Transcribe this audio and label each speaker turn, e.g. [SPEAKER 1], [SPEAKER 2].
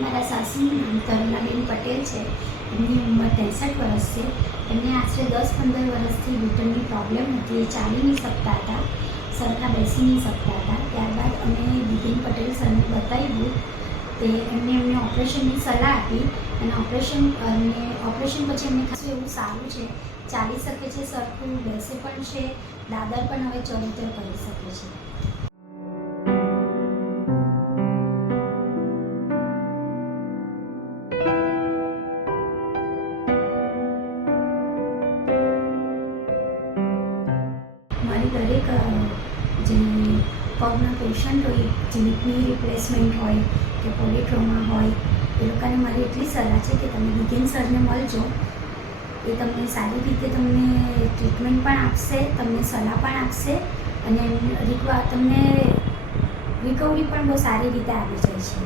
[SPEAKER 1] મારા સાસુનું નામ તરુણાબેન પટેલ છે. એમની ઉંમર ત્રેસઠ વર્ષ છે. એમને આશરે દસ પંદર વર્ષથી ઘૂંટણની પ્રોબ્લેમ હતી. એ ચાલી નહીં શકતા હતા. સરખા બેસી નહીં શકતા હતા. ત્યારબાદ અમે બિપિન પટેલ સરને બતાવ્યું તે એમને એમને ઓપરેશનની સલાહ આપી અને ઓપરેશન અને ઓપરેશન પછી એમને ખાસું એવું સારું છે. ચાલી શકે છે, સરખું બેસે પણ છે. દાદર પણ હવે ચરિત્ર કરી શકે છે. મારી દરેક જે પગના પેશન્ટ હોય જેની ની રિપ્લેસમેન્ટ હોય, કે પોલિટ્રોમા હોય, એ લોકોને મારી એટલી સલાહ છે કે તમે બિગિન સરને મળજો. એ તમને સારી રીતે તમને ટ્રીટમેન્ટ પણ આપશે, તમને સલાહ પણ આપશે, અને રિકવા તમને રિકવરી પણ બહુ સારી રીતે આવી જાય છે.